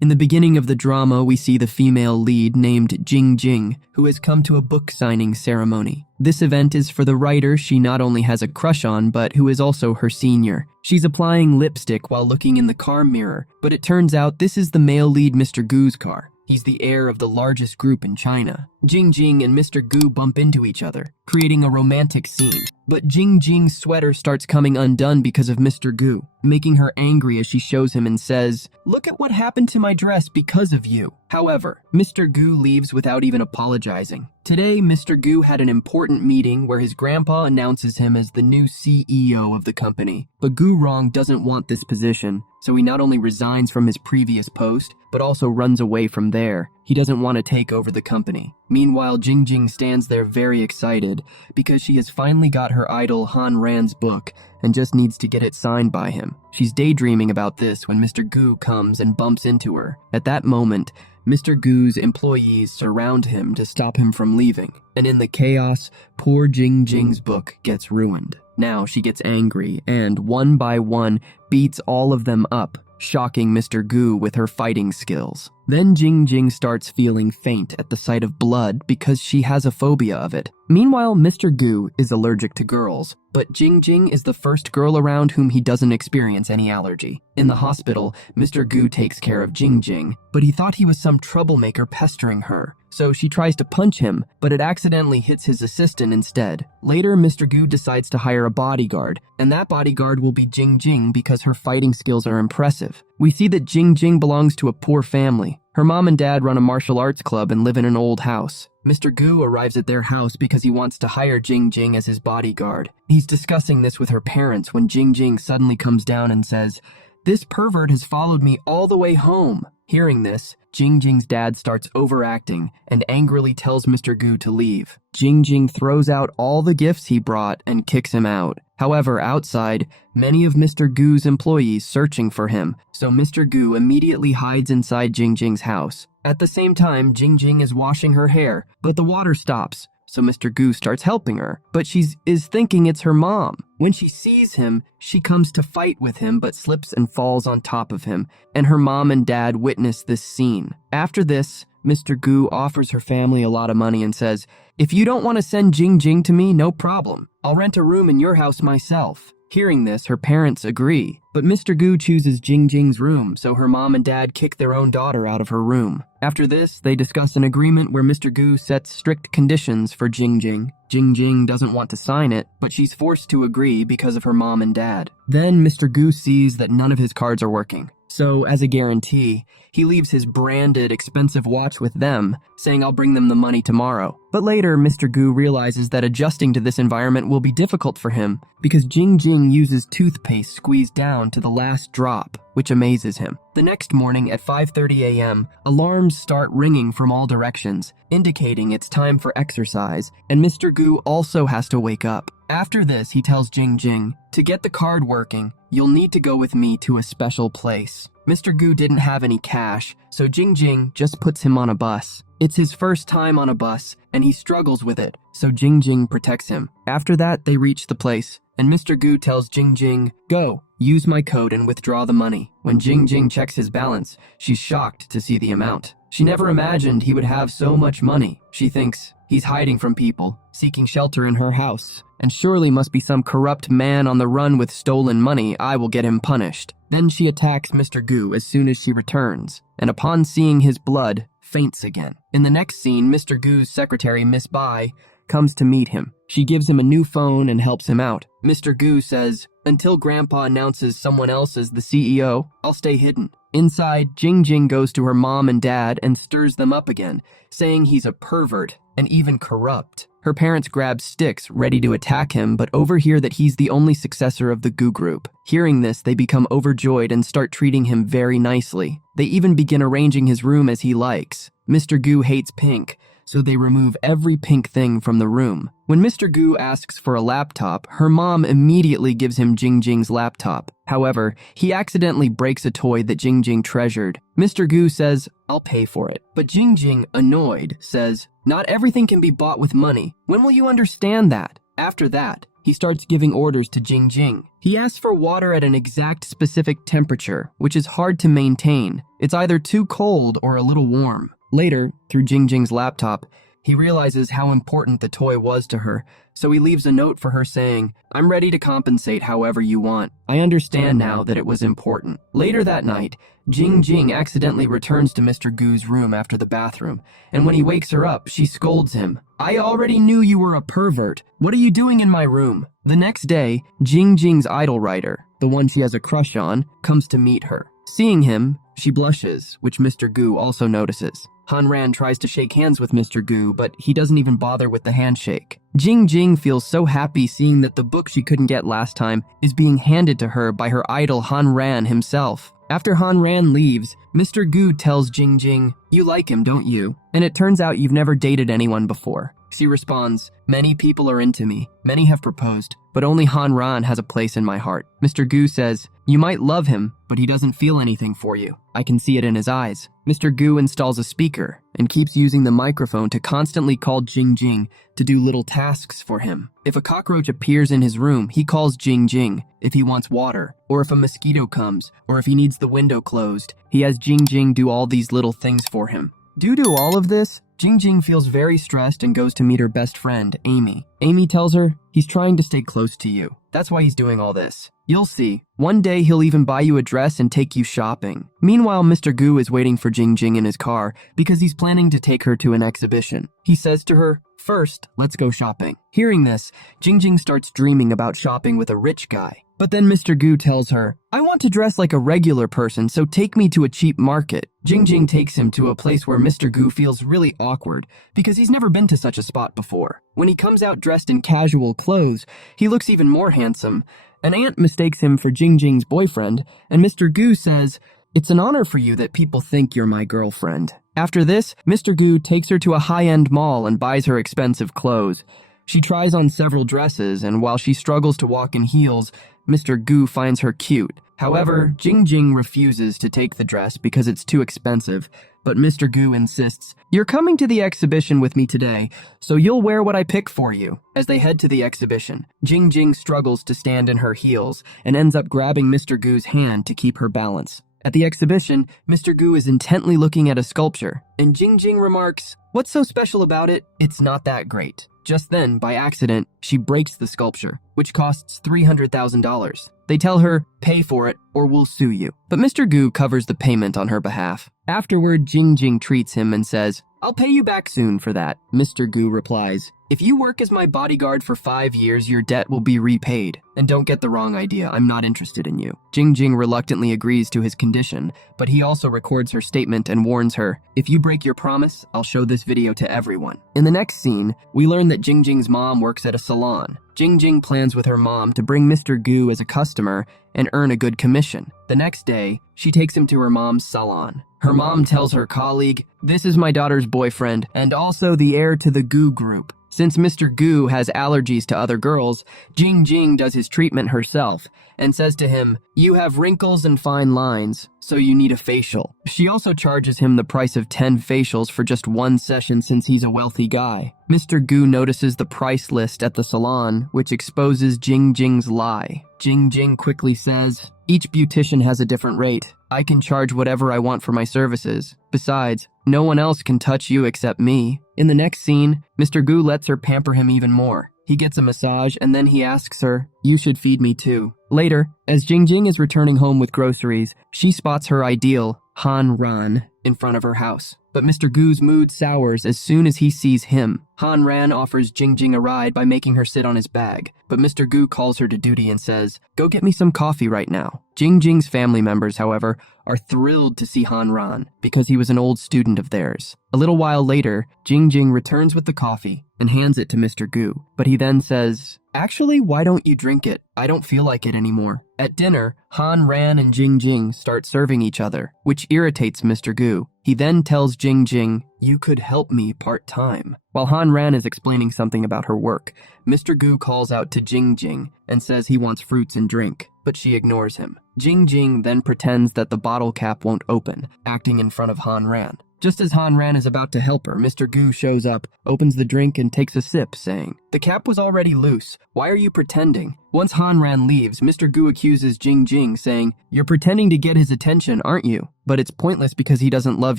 In the beginning of the drama, we see the female lead named Jing Jing, who has come to a book signing ceremony. This event is for the writer she not only has a crush on, but who is also her senior. She's applying lipstick while looking in the car mirror, but it turns out this is the male lead Mr. Gu's car. He's the heir of the largest group in China. Jing Jing and Mr. Gu bump into each other, creating a romantic scene. But Jing Jing's sweater starts coming undone because of Mr. Gu, making her angry as she shows him and says, "Look at what happened to my dress because of you." However, Mr. Gu leaves without even apologizing. Today, Mr. Gu had an important meeting where his grandpa announces him as the new CEO of the company. But Gu Rong doesn't want this position, so he not only resigns from his previous post, but also runs away from there. He doesn't want to take over the company. Meanwhile, Jing Jing stands there very excited because she has finally got her idol Han Ran's book and just needs to get it signed by him. She's daydreaming about this when Mr. Gu comes and bumps into her. At that moment, Mr. Gu's employees surround him to stop him from leaving, and in the chaos, poor Jing Jing's book gets ruined. Now she gets angry and, one by one, beats all of them up, shocking Mr. Gu with her fighting skills. Then Jing Jing starts feeling faint at the sight of blood because she has a phobia of it. Meanwhile, Mr. Gu is allergic to girls, but Jing Jing is the first girl around whom he doesn't experience any allergy. In the hospital, Mr. Gu takes care of Jing Jing, but he thought he was some troublemaker pestering her. So she tries to punch him, but it accidentally hits his assistant instead. Later, Mr. Gu decides to hire a bodyguard, and that bodyguard will be Jing Jing because her fighting skills are impressive. We see that Jing Jing belongs to a poor family. Her mom and dad run a martial arts club and live in an old house. Mr. Gu arrives at their house because he wants to hire Jing Jing as his bodyguard. He's discussing this with her parents when Jing Jing suddenly comes down and says, "This pervert has followed me all the way home." Hearing this, Jing Jing's dad starts overacting and angrily tells Mr. Gu to leave. Jing Jing throws out all the gifts he brought and kicks him out. However, outside, many of Mr. Gu's employees searching for him, so Mr. Gu immediately hides inside Jing Jing's house. At the same time, Jing Jing is washing her hair, but the water stops. So Mr. Gu starts helping her, but she is thinking it's her mom. When she sees him, she comes to fight with him but slips and falls on top of him, and her mom and dad witness this scene. After this, Mr. Gu offers her family a lot of money and says, "If you don't want to send Jing Jing to me, no problem. I'll rent a room in your house myself." Hearing this, her parents agree, but Mr. Gu chooses Jing Jing's room, so her mom and dad kick their own daughter out of her room. After this, they discuss an agreement where Mr. Gu sets strict conditions for Jing Jing. Jing Jing doesn't want to sign it, but she's forced to agree because of her mom and dad. Then Mr. Gu sees that none of his cards are working. So, as a guarantee, he leaves his branded, expensive watch with them, saying, "I'll bring them the money tomorrow." But later, Mr. Gu realizes that adjusting to this environment will be difficult for him because Jing Jing uses toothpaste squeezed down to the last drop, which amazes him. The next morning at 5:30 a.m., alarms start ringing from all directions, indicating it's time for exercise, and Mr. Gu also has to wake up. After this, he tells Jing Jing, "To get the card working, you'll need to go with me to a special place." Mr. Gu didn't have any cash, so Jing Jing just puts him on a bus. It's his first time on a bus, and he struggles with it, so Jing Jing protects him. After that, they reach the place, and Mr. Gu tells Jing Jing, "Go, use my code and withdraw the money." When Jing Jing checks his balance, she's shocked to see the amount. She never imagined he would have so much money. She thinks he's hiding from people, seeking shelter in her house, and surely must be some corrupt man on the run with stolen money. I will get him punished. Then she attacks Mr. Gu as soon as she returns, and upon seeing his blood, faints again. In the next scene, Mr. Gu's secretary, Miss Bai, comes to meet him. She gives him a new phone and helps him out. Mr. Gu says, "Until Grandpa announces someone else as the CEO, I'll stay hidden." Inside, Jing Jing goes to her mom and dad and stirs them up again, saying he's a pervert and even corrupt. Her parents grab sticks, ready to attack him, but overhear that he's the only successor of the Gu group. Hearing this, they become overjoyed and start treating him very nicely. They even begin arranging his room as he likes. Mr. Gu hates pink, so they remove every pink thing from the room. When Mr. Gu asks for a laptop, her mom immediately gives him Jing Jing's laptop. However, he accidentally breaks a toy that Jing Jing treasured. Mr. Gu says, "I'll pay for it." But Jing Jing, annoyed, says, "Not everything can be bought with money. When will you understand that?" After that, he starts giving orders to Jing Jing. He asks for water at an exact specific temperature, which is hard to maintain. It's either too cold or a little warm. Later, through Jing Jing's laptop, he realizes how important the toy was to her, so he leaves a note for her saying, "I'm ready to compensate however you want. I understand now that it was important." Later that night, Jing Jing accidentally returns to Mr. Gu's room after the bathroom, and when he wakes her up, she scolds him. "I already knew you were a pervert. What are you doing in my room?" The next day, Jing Jing's idol writer, the one she has a crush on, comes to meet her. Seeing him, she blushes, which Mr. Gu also notices. Han Ran tries to shake hands with Mr. Gu, but he doesn't even bother with the handshake. Jing Jing feels so happy seeing that the book she couldn't get last time is being handed to her by her idol Han Ran himself. After Han Ran leaves, Mr. Gu tells Jing Jing, "You like him, don't you? And it turns out you've never dated anyone before." She responds, "Many people are into me. Many have proposed, but only Han Ran has a place in my heart." Mr. Gu says, "You might love him, but he doesn't feel anything for you. I can see it in his eyes." Mr. Gu installs a speaker and keeps using the microphone to constantly call Jing Jing to do little tasks for him. If a cockroach appears in his room, he calls Jing Jing. If he wants water, or if a mosquito comes, or if he needs the window closed, he has Jing Jing do all these little things for him. Due to all of this, Jing Jing feels very stressed and goes to meet her best friend, Amy. Amy tells her, "He's trying to stay close to you. That's why he's doing all this. You'll see. One day he'll even buy you a dress and take you shopping." Meanwhile, Mr. Gu is waiting for Jing Jing in his car because he's planning to take her to an exhibition. He says to her, "First, let's go shopping." Hearing this, Jing Jing starts dreaming about shopping with a rich guy. But then Mr. Gu tells her, "I want to dress like a regular person, so take me to a cheap market." Jing Jing takes him to a place where Mr. Gu feels really awkward because he's never been to such a spot before. When he comes out dressed in casual clothes, he looks even more handsome. An aunt mistakes him for Jing Jing's boyfriend, and Mr. Gu says, "It's an honor for you that people think you're my girlfriend." After this, Mr. Gu takes her to a high-end mall and buys her expensive clothes. She tries on several dresses, and while she struggles to walk in heels, Mr. Gu finds her cute. However, Jing Jing refuses to take the dress because it's too expensive, but Mr. Gu insists, "You're coming to the exhibition with me today, so you'll wear what I pick for you." As they head to the exhibition, Jing Jing struggles to stand in her heels and ends up grabbing Mr. Gu's hand to keep her balance. At the exhibition, Mr. Gu is intently looking at a sculpture, and Jing Jing remarks, "What's so special about it? It's not that great." Just then, by accident, she breaks the sculpture, which costs $300,000. They tell her, "Pay for it, or we'll sue you." But Mr. Gu covers the payment on her behalf. Afterward, Jing Jing treats him and says, "I'll pay you back soon for that." Mr. Gu replies, "If you work as my bodyguard for 5 years, your debt will be repaid. And don't get the wrong idea, I'm not interested in you." Jing Jing reluctantly agrees to his condition, but he also records her statement and warns her, "If you break your promise, I'll show this video to everyone." In the next scene, we learn that Jing Jing's mom works at a salon. Jing Jing plans with her mom to bring Mr. Gu as a customer and earn a good commission. The next day, she takes him to her mom's salon. Her mom tells her colleague, "This is my daughter's boyfriend and also the heir to the Gu group." Since Mr. Gu has allergies to other girls, Jing Jing does his treatment herself and says to him, "You have wrinkles and fine lines, so you need a facial." She also charges him the price of 10 facials for just one session since he's a wealthy guy. Mr. Gu notices the price list at the salon, which exposes Jing Jing's lie. Jing Jing quickly says, "Each beautician has a different rate. I can charge whatever I want for my services. Besides, no one else can touch you except me." In the next scene, Mr. Gu lets her pamper him even more. He gets a massage and then he asks her, "You should feed me too." Later, as Jing Jing is returning home with groceries, she spots her ideal, Han Ran, in front of her house. But Mr. Gu's mood sours as soon as he sees him. Han Ran offers Jing Jing a ride by making her sit on his bag, but Mr. Gu calls her to duty and says, "Go get me some coffee right now." Jing Jing's family members, however, are thrilled to see Han Ran because he was an old student of theirs. A little while later, Jing Jing returns with the coffee and hands it to Mr. Gu, but he then says, "Actually, why don't you drink it? I don't feel like it anymore." At dinner, Han Ran and Jing Jing start serving each other, which irritates Mr. Gu. He then tells Jing Jing, "You could help me part-time." While Han Ran is explaining something about her work, Mr. Gu calls out to Jing Jing and says he wants fruits and drink, but she ignores him. Jing Jing then pretends that the bottle cap won't open, acting in front of Han Ran. Just as Han Ran is about to help her, Mr. Gu shows up, opens the drink, and takes a sip, saying, "The cap was already loose. Why are you pretending?" Once Han Ran leaves, Mr. Gu accuses Jing Jing, saying, "You're pretending to get his attention, aren't you? But it's pointless because he doesn't love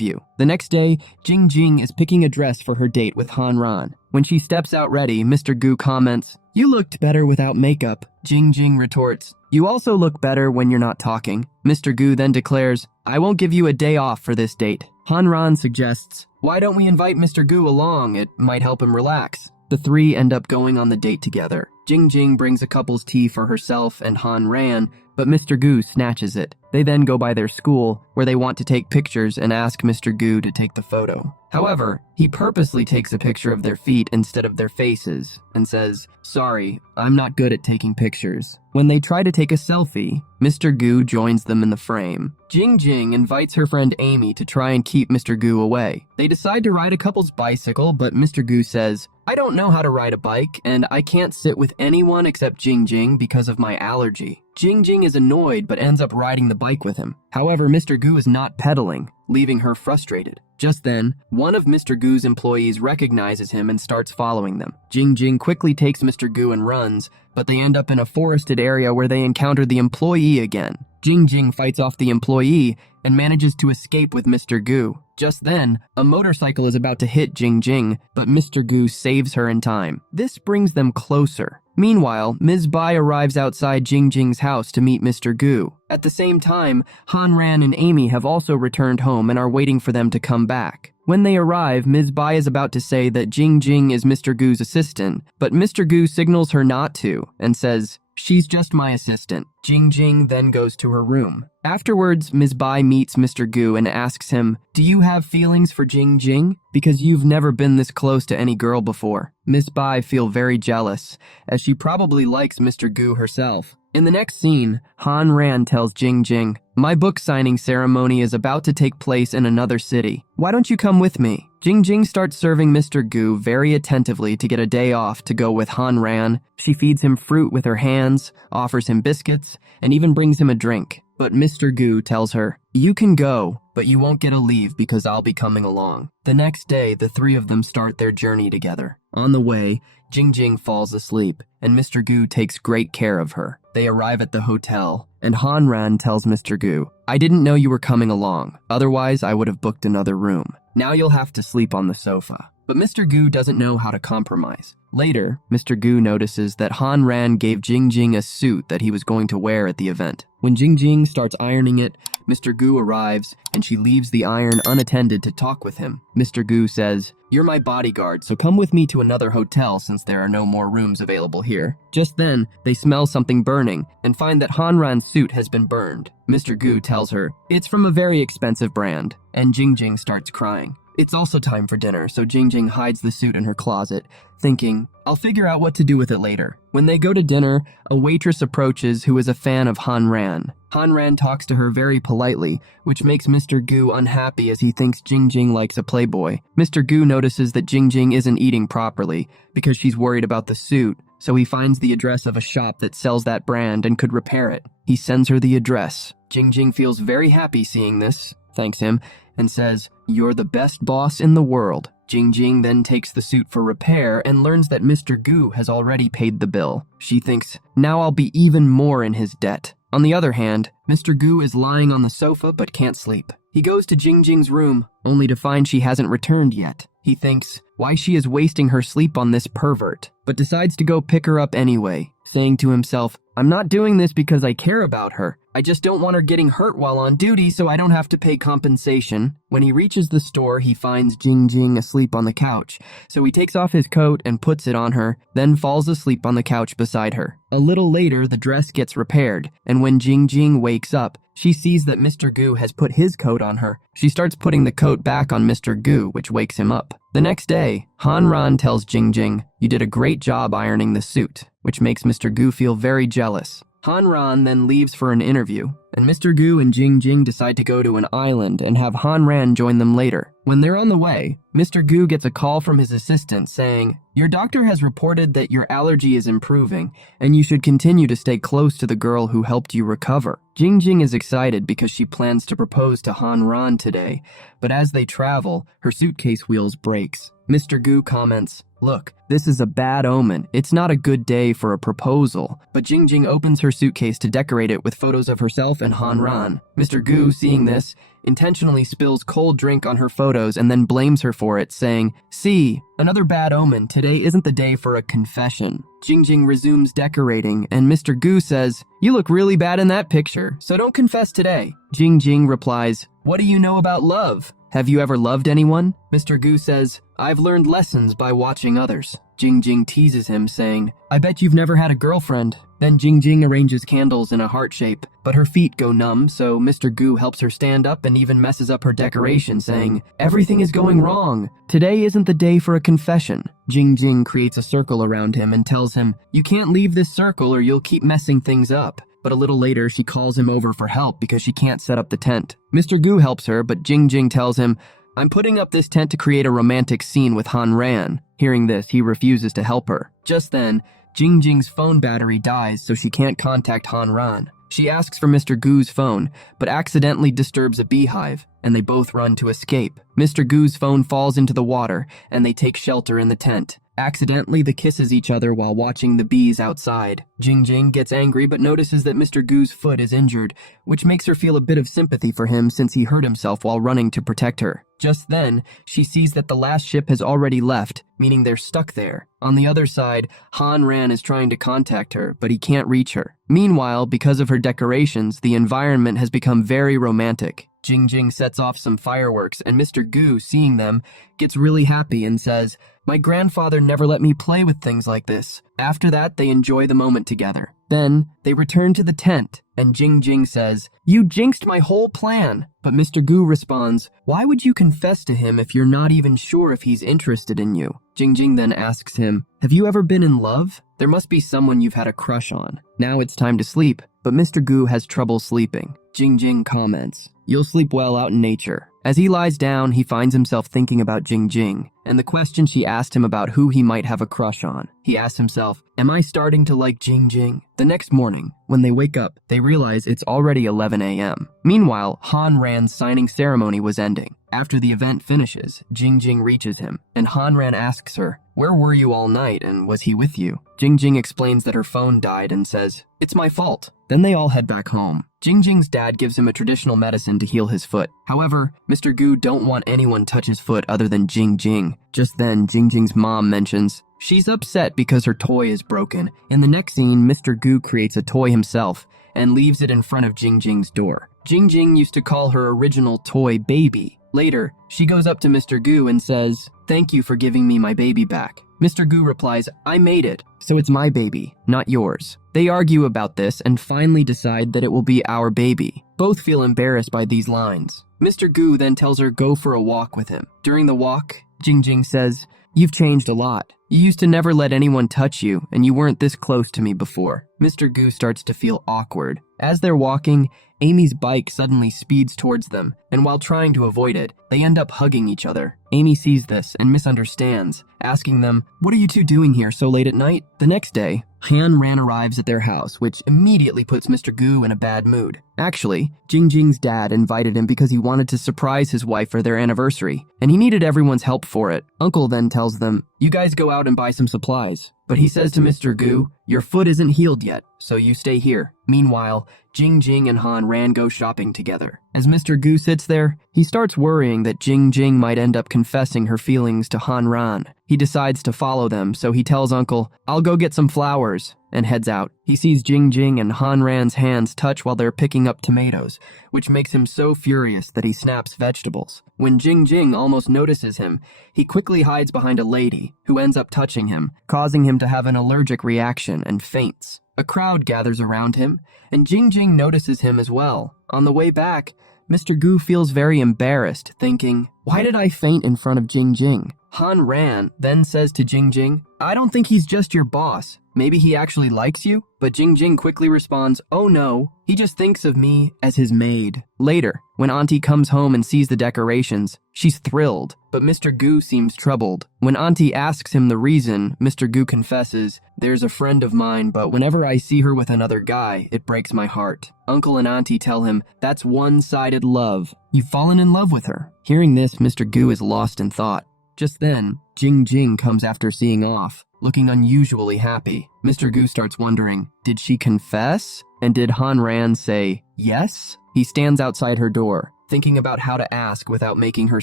you." The next day, Jing Jing is picking a dress for her date with Han Ran. When she steps out ready, Mr. Gu comments, "You looked better without makeup." Jing Jing retorts, "You also look better when you're not talking." Mr. Gu then declares, "I won't give you a day off for this date." Han Ran suggests, "Why don't we invite Mr. Gu along? It might help him relax." The three end up going on the date together. Jing Jing brings a couple's tea for herself and Han Ran, but Mr. Gu snatches it. They then go by their school, where they want to take pictures and ask Mr. Gu to take the photo. However, he purposely takes a picture of their feet instead of their faces and says, "Sorry, I'm not good at taking pictures." When they try to take a selfie, Mr. Gu joins them in the frame. Jing Jing invites her friend Amy to try and keep Mr. Gu away. They decide to ride a couple's bicycle, but Mr. Gu says, "I don't know how to ride a bike, and I can't sit with anyone except Jing Jing because of my allergy." Jing Jing is annoyed but ends up riding the bike with him. However, Mr. Gu is not pedaling, leaving her frustrated. Just then, one of Mr. Gu's employees recognizes him and starts following them. Jing Jing quickly takes Mr. Gu and runs, but they end up in a forested area where they encounter the employee again. Jing Jing fights off the employee and manages to escape with Mr. Gu. Just then, a motorcycle is about to hit Jing Jing, but Mr. Gu saves her in time. This brings them closer. Meanwhile, Ms. Bai arrives outside Jing Jing's house to meet Mr. Gu. At the same time, Han Ran and Amy have also returned home and are waiting for them to come back. When they arrive, Ms. Bai is about to say that Jing Jing is Mr. Gu's assistant, but Mr. Gu signals her not to and says, "She's just my assistant." Jing Jing then goes to her room. Afterwards, Ms. Bai meets Mr. Gu and asks him, "Do you have feelings for Jing Jing? Because you've never been this close to any girl before." Ms. Bai feels very jealous, as she probably likes Mr. Gu herself. In the next scene, Han Ran tells Jing Jing, "My book signing ceremony is about to take place in another city. Why don't you come with me?" Jing Jing starts serving Mr. Gu very attentively to get a day off to go with Han Ran. She feeds him fruit with her hands, offers him biscuits, and even brings him a drink. But Mr. Gu tells her, "You can go, but you won't get a leave because I'll be coming along." The next day, the three of them start their journey together. On the way, Jing Jing falls asleep, and Mr. Gu takes great care of her. They arrive at the hotel, and Han Ran tells Mr. Gu, "I didn't know you were coming along. Otherwise, I would have booked another room. Now you'll have to sleep on the sofa." But Mr. Gu doesn't know how to compromise. Later, Mr. Gu notices that Han Ran gave Jing Jing a suit that he was going to wear at the event. When Jing Jing starts ironing it, Mr. Gu arrives, and she leaves the iron unattended to talk with him. Mr. Gu says, "You're my bodyguard, so come with me to another hotel since there are no more rooms available here." Just then, they smell something burning and find that Han Ran's suit has been burned. Mr. Gu tells her, "It's from a very expensive brand," and Jing Jing starts crying. It's also time for dinner, so Jing Jing hides the suit in her closet, thinking, "I'll figure out what to do with it later." When they go to dinner, a waitress approaches who is a fan of Han Ran. Han Ran talks to her very politely, which makes Mr. Gu unhappy as he thinks Jing Jing likes a playboy. Mr. Gu notices that Jing Jing isn't eating properly because she's worried about the suit, so he finds the address of a shop that sells that brand and could repair it. He sends her the address. Jing Jing feels very happy seeing this, thanks him, and says, "You're the best boss in the world." Jing Jing then takes the suit for repair and learns that Mr. Gu has already paid the bill. She thinks, "Now I'll be even more in his debt." On the other hand, Mr. Gu is lying on the sofa but can't sleep. He goes to Jing Jing's room, only to find she hasn't returned yet. He thinks why she is wasting her sleep on this pervert, but decides to go pick her up anyway, saying to himself, "I'm not doing this because I care about her. I just don't want her getting hurt while on duty so I don't have to pay compensation." When he reaches the store, he finds Jing Jing asleep on the couch, so he takes off his coat and puts it on her, then falls asleep on the couch beside her. A little later, the dress gets repaired, and when Jing Jing wakes up, she sees that Mr. Gu has put his coat on her. She starts putting the coat back on Mr. Gu, which wakes him up. The next day, Han Ran tells Jing Jing, "You did a great job ironing the suit," which makes Mr. Gu feel very jealous. Han Ran then leaves for an interview, and Mr. Gu and Jing Jing decide to go to an island and have Han Ran join them later. When they're on the way, Mr. Gu gets a call from his assistant saying, "Your doctor has reported that your allergy is improving, and you should continue to stay close to the girl who helped you recover." Jingjing is excited because she plans to propose to Han Ran today, but as they travel, her suitcase wheels breaks. Mr. Gu comments, "Look, this is a bad omen. It's not a good day for a proposal." But Jingjing opens her suitcase to decorate it with photos of herself and Han Ran. Mr. Gu, seeing this, intentionally spills cold drink on her photos and then blames her for it, saying, "See, another bad omen. Today isn't the day for a confession." Jingjing resumes decorating, and Mr. Gu says, "You look really bad in that picture, so don't confess today." Jingjing replies, "What do you know about love? Have you ever loved anyone?" Mr. Gu says, "I've learned lessons by watching others." Jingjing teases him, saying, "I bet you've never had a girlfriend." Then Jingjing arranges candles in a heart shape, but her feet go numb, so Mr. Gu helps her stand up and even messes up her decoration, saying, "Everything is going wrong. Today isn't the day for a confession." Jingjing creates a circle around him and tells him, "You can't leave this circle or you'll keep messing things up." But a little later, she calls him over for help because she can't set up the tent. Mr. Gu helps her, but Jingjing tells him, "I'm putting up this tent to create a romantic scene with Han Ran." Hearing this, he refuses to help her. Just then, Jingjing's phone battery dies, so she can't contact Han Ran. She asks for Mr. Gu's phone, but accidentally disturbs a beehive, and they both run to escape. Mr. Gu's phone falls into the water, and they take shelter in the tent. Accidentally, they kisses each other while watching the bees outside. Jingjing gets angry but notices that Mr. Gu's foot is injured, which makes her feel a bit of sympathy for him since he hurt himself while running to protect her. Just then, she sees that the last ship has already left, meaning they're stuck there. On the other side, Han Ran is trying to contact her, but he can't reach her. Meanwhile, because of her decorations, the environment has become very romantic. Jingjing sets off some fireworks, and Mr. Gu, seeing them, gets really happy and says, "My grandfather never let me play with things like this." After that, they enjoy the moment together. Then, they return to the tent, and Jingjing says, "You jinxed my whole plan." But Mr. Gu responds, "Why would you confess to him if you're not even sure if he's interested in you?" Jingjing then asks him, "Have you ever been in love? There must be someone you've had a crush on." Now it's time to sleep, but Mr. Gu has trouble sleeping. Jingjing comments, "You'll sleep well out in nature." As he lies down, he finds himself thinking about Jingjing and the question she asked him about who he might have a crush on. He asks himself, "Am I starting to like Jingjing?" The next morning, when they wake up, they realize it's already 11 a.m. Meanwhile, Han Ran's signing ceremony was ending. After the event finishes, Jingjing reaches him, and Han Ran asks her, "Where were you all night, and was he with you?" Jingjing explains that her phone died and says, "It's my fault." Then they all head back home. Jingjing's dad gives him a traditional medicine to heal his foot. However, Mr. Gu don't want anyone touch his foot other than Jingjing. Just then, Jingjing's mom mentions she's upset because her toy is broken. In the next scene, Mr. Gu creates a toy himself and leaves it in front of Jingjing's door. Jingjing used to call her original toy Baby. Later, she goes up to Mr. Gu and says, "Thank you for giving me my baby back." Mr. Gu replies, "I made it, so it's my baby, not yours." They argue about this and finally decide that it will be our baby. Both feel embarrassed by these lines. Mr. Gu then tells her go for a walk with him. During the walk, Jingjing says, "You've changed a lot. You used to never let anyone touch you, and you weren't this close to me before." Mr. Gu starts to feel awkward. As they're walking, Amy's bike suddenly speeds towards them, and while trying to avoid it, they end up hugging each other. Amy sees this and misunderstands, asking them, "What are you two doing here so late at night?" The next day, Han Ran arrives at their house, which immediately puts Mr. Gu in a bad mood. Actually, Jingjing's dad invited him because he wanted to surprise his wife for their anniversary, and he needed everyone's help for it. Uncle then tells them, "You guys go out and buy some supplies." But he says to Mr. Gu, "Your foot isn't healed yet, so you stay here." Meanwhile, Jingjing and Han Ran go shopping together. As Mr. Gu sits there, he starts worrying that Jingjing might end up confessing her feelings to Han Ran. He decides to follow them, so he tells Uncle, "I'll go get some flowers," and heads out. He sees Jingjing and Han Ran's hands touch while they're picking up tomatoes, which makes him so furious that he snaps vegetables. When Jingjing almost notices him, he quickly hides behind a lady, who ends up touching him, causing him to have an allergic reaction and faints. A crowd gathers around him, and Jingjing notices him as well. On the way back, Mr. Gu feels very embarrassed, thinking, "Why did I faint in front of Jingjing?" Han Ran then says to Jing Jing, I don't think he's just your boss. Maybe he actually likes you? But Jing Jing quickly responds, oh no, he just thinks of me as his maid. Later, when Auntie comes home and sees the decorations, she's thrilled, but Mr. Gu seems troubled. When Auntie asks him the reason, Mr. Gu confesses, there's a friend of mine, but whenever I see her with another guy, it breaks my heart. Uncle and Auntie tell him, that's one-sided love. You've fallen in love with her. Hearing this, Mr. Gu is lost in thought. Just then, Jing Jing comes after seeing off, looking unusually happy. Mr. Gu starts wondering, did she confess? And did Han Ran say yes? He stands outside her door, thinking about how to ask without making her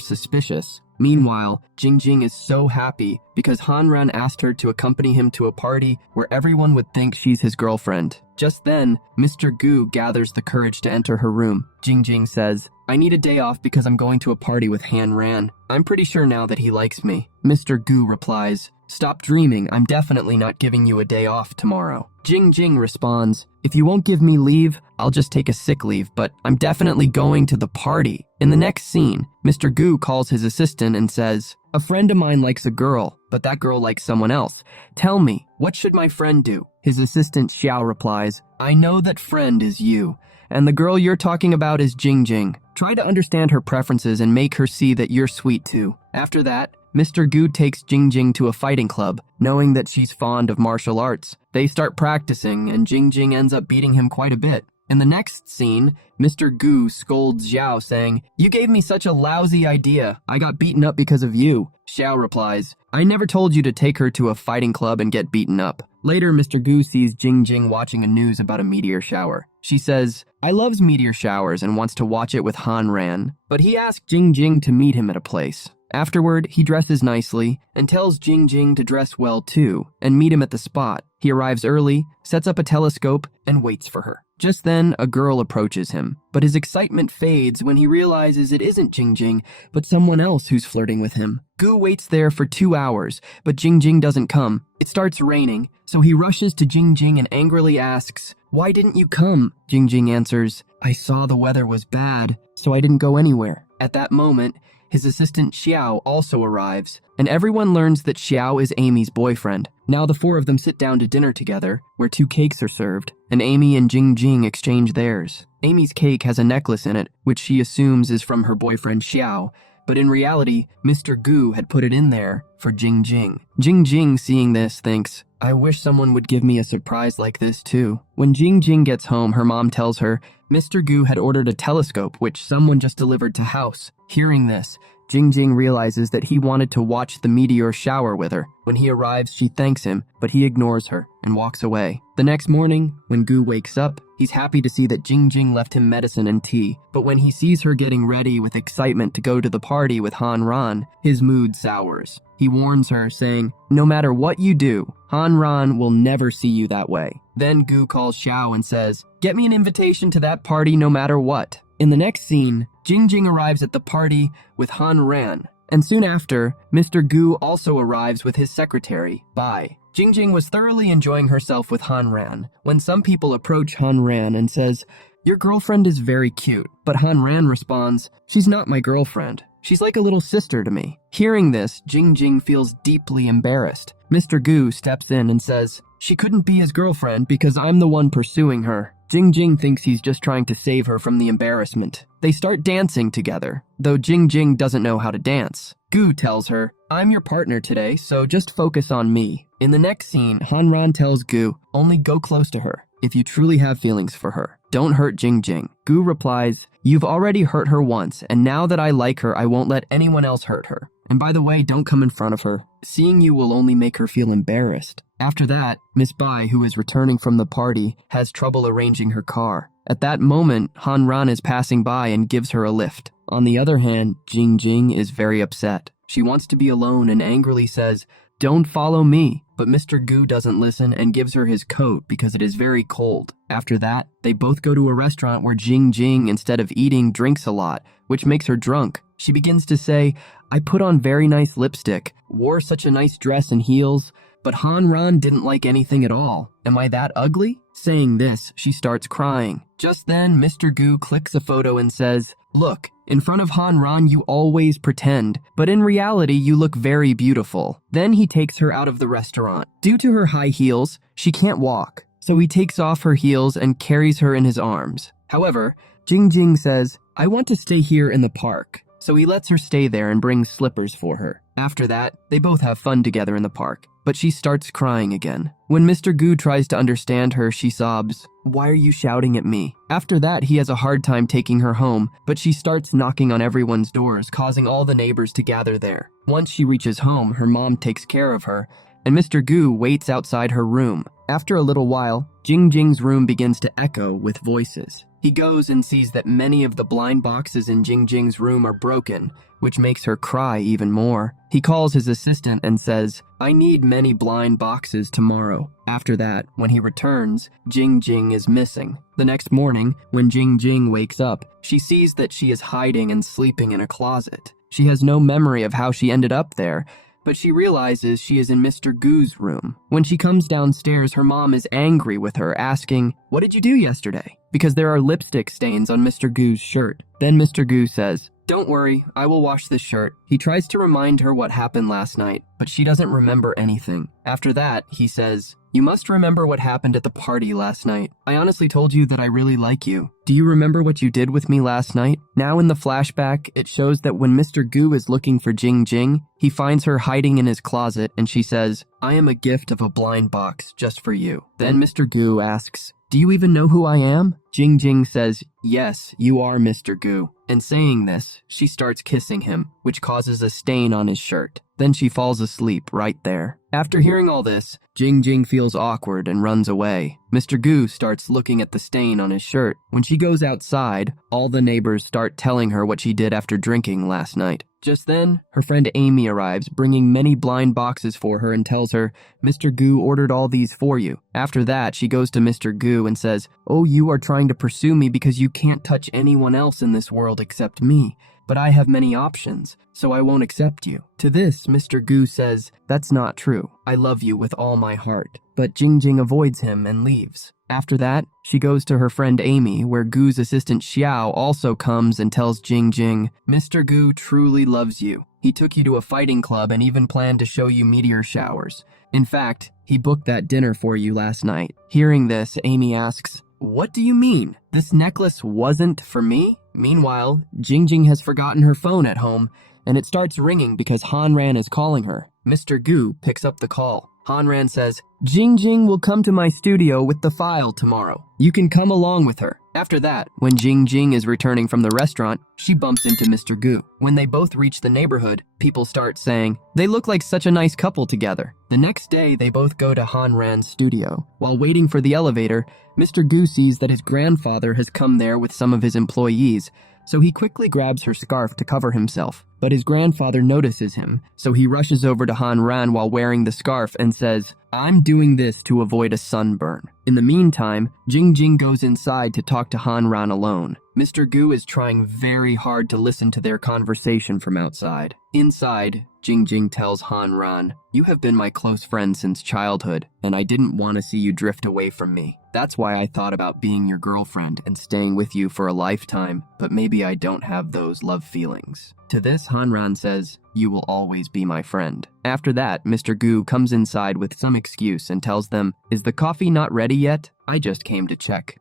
suspicious. Meanwhile, Jing Jing is so happy because Han Ran asked her to accompany him to a party where everyone would think she's his girlfriend. Just then, Mr. Gu gathers the courage to enter her room. Jing Jing says, I need a day off because I'm going to a party with Han Ran. I'm pretty sure now that he likes me. Mr. Gu replies, stop dreaming, I'm definitely not giving you a day off tomorrow. Jing Jing responds, if you won't give me leave, I'll just take a sick leave, but I'm definitely going to the party. In the next scene, Mr. Gu calls his assistant and says, a friend of mine likes a girl, but that girl likes someone else. Tell me, what should my friend do? His assistant Xiao replies, I know that friend is you, and the girl you're talking about is Jing Jing. Try to understand her preferences and make her see that you're sweet too. After that, Mr. Gu takes Jing Jing to a fighting club, knowing that she's fond of martial arts. They start practicing, and Jing Jing ends up beating him quite a bit. In the next scene, Mr. Gu scolds Xiao, saying, you gave me such a lousy idea. I got beaten up because of you. Xiao replies, I never told you to take her to a fighting club and get beaten up. Later, Mr. Gu sees Jing Jing watching a news about a meteor shower. She says, I loves meteor showers and wants to watch it with Han Ran, but he asked Jing Jing to meet him at a place. Afterward, he dresses nicely and tells Jing Jing to dress well too and meet him at the spot. He arrives early, sets up a telescope, and waits for her. Just then, a girl approaches him, but his excitement fades when he realizes it isn't Jing Jing, but someone else who's flirting with him. Gu waits there for 2 hours, but Jing Jing doesn't come. It starts raining, so he rushes to Jing Jing and angrily asks, why didn't you come? Jing Jing answers, I saw the weather was bad, so I didn't go anywhere. At that moment, his assistant Xiao also arrives, and everyone learns that Xiao is Amy's boyfriend. Now the four of them sit down to dinner together, where 2 cakes are served, and Amy and Jing Jing exchange theirs. Amy's cake has a necklace in it, which she assumes is from her boyfriend Xiao, but in reality, Mr. Gu had put it in there for Jing Jing. Jing Jing, seeing this, thinks, I wish someone would give me a surprise like this too. When Jing Jing gets home, her mom tells her, Mr. Gu had ordered a telescope which someone just delivered to house. Hearing this, Jing Jing realizes that he wanted to watch the meteor shower with her. When he arrives, she thanks him, but he ignores her and walks away. The next morning, when Gu wakes up, he's happy to see that Jing Jing left him medicine and tea. But when he sees her getting ready with excitement to go to the party with Han Ran, his mood sours. He warns her, saying, no matter what you do, Han Ran will never see you that way. Then Gu calls Xiao and says, get me an invitation to that party no matter what. In the next scene, Jing Jing arrives at the party with Han Ran, and soon after, Mr. Gu also arrives with his secretary, Bai. Jing Jing was thoroughly enjoying herself with Han Ran when some people approach Han Ran and says, your girlfriend is very cute, but Han Ran responds, she's not my girlfriend. She's like a little sister to me. Hearing this, Jing Jing feels deeply embarrassed. Mr. Gu steps in and says, she couldn't be his girlfriend because I'm the one pursuing her. Jing Jing thinks he's just trying to save her from the embarrassment. They start dancing together, though Jing Jing doesn't know how to dance. Gu tells her, I'm your partner today, so just focus on me. In the next scene, Han Ran tells Gu, only go close to her if you truly have feelings for her. Don't hurt Jing Jing. Gu replies, you've already hurt her once, and now that I like her, I won't let anyone else hurt her. And by the way, don't come in front of her. Seeing you will only make her feel embarrassed. After that, Miss Bai, who is returning from the party, has trouble arranging her car. At that moment, Han Ran is passing by and gives her a lift. On the other hand, Jing Jing is very upset. She wants to be alone and angrily says, don't follow me. But Mr. Gu doesn't listen and gives her his coat because it is very cold. After that, they both go to a restaurant where Jing Jing, instead of eating, drinks a lot, which makes her drunk. She begins to say, I put on very nice lipstick, wore such a nice dress and heels, but Han Ran didn't like anything at all. Am I that ugly? Saying this, she starts crying. Just then, Mr. Gu clicks a photo and says, look, In front of Han you always pretend, but in reality you look very beautiful. Then he takes her out of the restaurant. Due to her high heels, she can't walk, so he takes off her heels and carries her in his arms. However, Jing says, "I want to stay here in the park." So he lets her stay there and brings slippers for her. After that, they both have fun together in the park, but she starts crying again. When Mr. Gu tries to understand her, she sobs, "Why are you shouting at me?" After that, he has a hard time taking her home, but she starts knocking on everyone's doors, causing all the neighbors to gather there. Once she reaches home, her mom takes care of her, and Mr. Gu waits outside her room. After a little while, Jing's room begins to echo with voices. He goes and sees that many of the blind boxes in Jing's room are broken, which makes her cry even more. He calls his assistant and says, "I need many blind boxes tomorrow." After that, when he returns, Jing is missing. The next morning, when Jing wakes up, she sees that she is hiding and sleeping in a closet. She has no memory of how she ended up there, but she realizes she is in Mr. Gu's room. When she comes downstairs, her mom is angry with her, asking, "What did you do yesterday?" Because there are lipstick stains on Mr. Gu's shirt. Then Mr. Gu says, "Don't worry, I will wash this shirt." He tries to remind her what happened last night, but she doesn't remember anything. After that, he says, "You must remember what happened at the party last night. I honestly told you that I really like you. Do you remember what you did with me last night?" Now in the flashback, it shows that when Mr. Gu is looking for Jing, he finds her hiding in his closet and she says, "I am a gift of a blind box just for you." Then Mr. Gu asks, "Do you even know who I am?" Jing says, "Yes, you are Mr. Gu." And saying this, she starts kissing him, which causes a stain on his shirt. Then she falls asleep right there. After hearing all this, Jing feels awkward and runs away. Mr. Gu starts looking at the stain on his shirt. When she goes outside, all the neighbors start telling her what she did after drinking last night. Just then, her friend Amy arrives, bringing many blind boxes for her and tells her, "Mr. Gu ordered all these for you." After that, she goes to Mr. Gu and says, "Oh, you are trying to pursue me because you can't touch anyone else in this world except me. But I have many options, so I won't accept you." To this, Mr. Gu says, "That's not true. I love you with all my heart." But Jing avoids him and leaves. After that, she goes to her friend Amy, where Gu's assistant Xiao also comes and tells Jing, "Mr. Gu truly loves you. He took you to a fighting club and even planned to show you meteor showers. In fact, he booked that dinner for you last night." Hearing this, Amy asks, "What do you mean? This necklace wasn't for me?" Meanwhile, Jing has forgotten her phone at home, and it starts ringing because Hanran is calling her. Mr. Gu picks up the call. Hanran says, Jing will come to my studio with the file tomorrow. You can come along with her." After that, when Jing is returning from the restaurant, she bumps into Mr. Gu. When they both reach the neighborhood, people start saying, "They look like such a nice couple together." The next day, they both go to Hanran's studio. While waiting for the elevator, Mr. Gu sees that his grandfather has come there with some of his employees, so he quickly grabs her scarf to cover himself. But his grandfather notices him, so he rushes over to Hanran while wearing the scarf and says, "I'm doing this to avoid a sunburn." In the meantime, Jing goes inside to talk to Hanran alone. Mr. Gu is trying very hard to listen to their conversation from outside. Inside, Jing tells Hanran, "You have been my close friend since childhood, and I didn't want to see you drift away from me. That's why I thought about being your girlfriend and staying with you for a lifetime, but maybe I don't have those love feelings." To this, Hanran says, "You will always be my friend." After that, Mr. Gu comes inside with some excuse and tells them, "Is the coffee not ready yet? I just came to check."